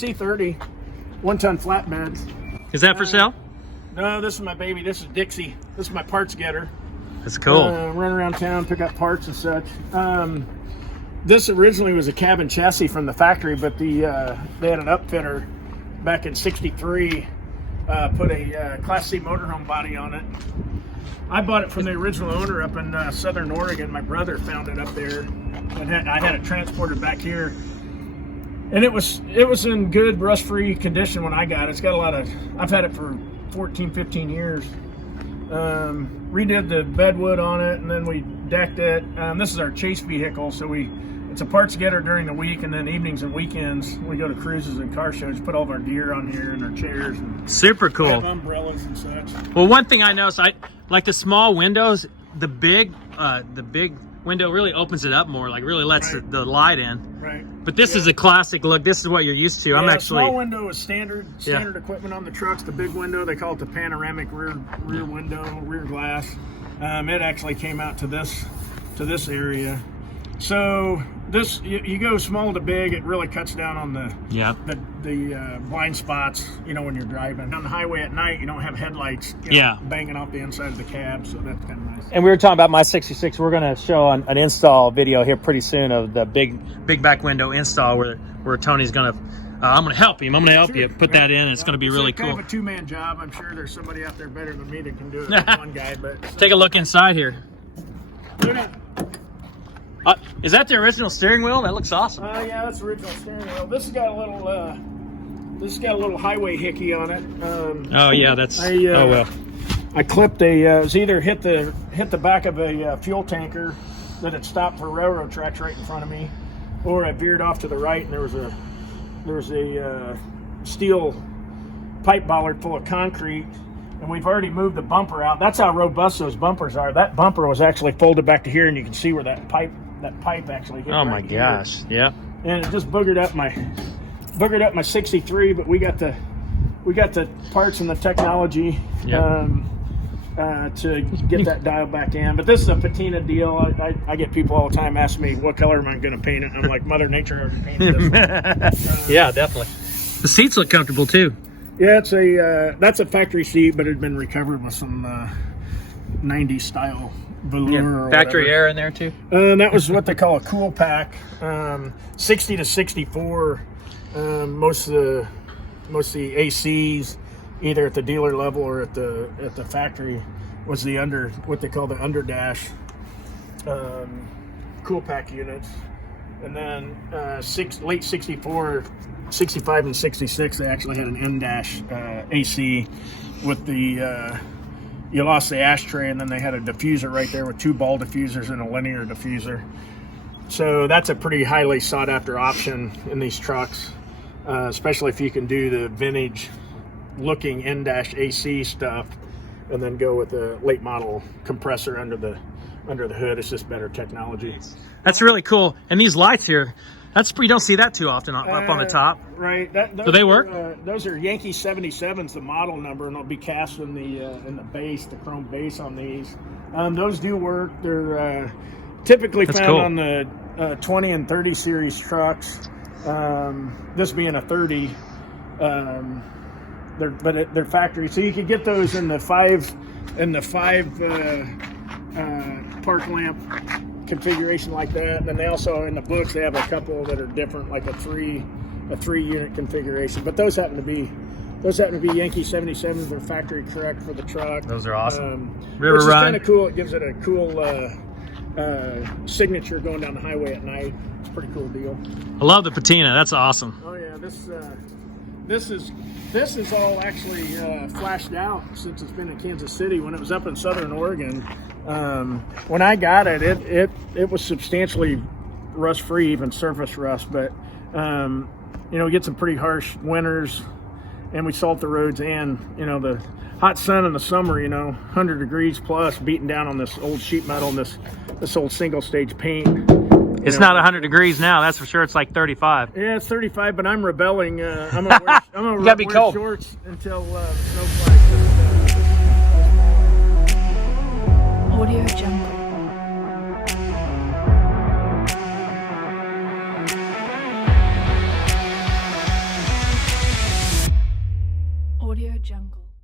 C30, 1-ton flatbeds. Is that for sale? No, this is my baby. This is Dixie. This is my parts getter. That's cool. Run around town, pick up parts and such. This originally was a cabin chassis from the factory, but they had an upfitter back in '63 put a Class C motorhome body on it. I bought it from the original owner up in Southern Oregon. My brother found it up there, and I had it transported back here. And it was in good rust-free condition when I got it. It's got a lot of, I've had it for 14, 15 years. Redid the bedwood on it, and then we decked it. This is our chase vehicle, so it's a parts getter during the week, and then evenings and weekends we go to cruises and car shows, put all of our gear on here and our chairs. And super cool. have umbrellas and such. Well, one thing I noticed, I like the small windows. The big window really opens it up more, like really lets the light in. Right. But this is a classic look. This is what you're used to. I'm actually. Small window is standard equipment on the trucks. The big window, they call it the panoramic rear window, rear glass. It actually came out to this area. So this you go small to big, it really cuts down on the blind spots. You know, when you're driving on the highway at night, you don't have headlights. Banging off the inside of the cab, so that's kind of nice. And we were talking about my 66. We're going to show an install video here pretty soon of the big back window install where Tony's going to. I'm going to help him. I'm going to help you put that in. It's going to be really cool. It's kind of a two-man job. I'm sure there's somebody out there better than me that can do it than one guy. But take a look inside here. Look at is that the original steering wheel? That looks awesome. Yeah, that's the original steering wheel. This has got a little highway hickey on it. Oh yeah, that's. I clipped it was either hit the back of a fuel tanker that had stopped for railroad tracks right in front of me, or I veered off to the right and there was a steel pipe bollard full of concrete, and we've already moved the bumper out. That's how robust those bumpers are. That bumper was actually folded back to here, and you can see where that pipe actually hit. Oh my gosh, yeah. And it just boogered up my 63, but we got the parts and the technology to get that dial back in. But this is a patina deal. I get people all the time asking me what color am I going to paint it. I'm like, Mother Nature already painted this one. Yeah, definitely. The seats look comfortable too. Yeah, that's a factory seat, but it had been recovered with some 90s style velour. Or factory whatever. air in there too. That was what they call a cool pack. 60 to 64. Most of the ACs, either at the dealer level or at the factory, was what they call the under dash cool pack units. And then late 64, 65 and 66, they actually had an N-dash AC with you lost the ashtray, and then they had a diffuser right there with two ball diffusers and a linear diffuser. So that's a pretty highly sought after option in these trucks, especially if you can do the vintage looking N-dash AC stuff and then go with the late model compressor under the hood. It's just better technology. That's really cool. And these lights here, you don't see that too often up on the top. Right. Do they work? Those are Yankee 77's the model number, and they'll be cast in the base, the chrome base on these. Those do work. They're typically found on the 20 and 30 series trucks. This being a 30, they're factory, so you could get those in the five park lamp configuration like that. And then they also, in the books, they have a couple that are different, like a three unit configuration. But those happen to be Yankee 77s. They're factory correct for the truck. Those are awesome. River which is kind of cool. It gives it a cool signature going down the highway at night. It's a pretty cool deal. I love the patina. That's awesome. Oh yeah, this is all actually flashed out since it's been in Kansas City. When it was up in Southern Oregon, when I got it, it was substantially rust free, even surface rust. But we get some pretty harsh winters, and we salt the roads, and the hot sun in the summer, 100 degrees plus, beating down on this old sheet metal and this old single stage paint. It's not 100 degrees now, that's for sure. It's like 35. Yeah, it's 35, but I'm rebelling. I'm gonna wear cold. Shorts until the snow flies. Audio Jungle. Jungle.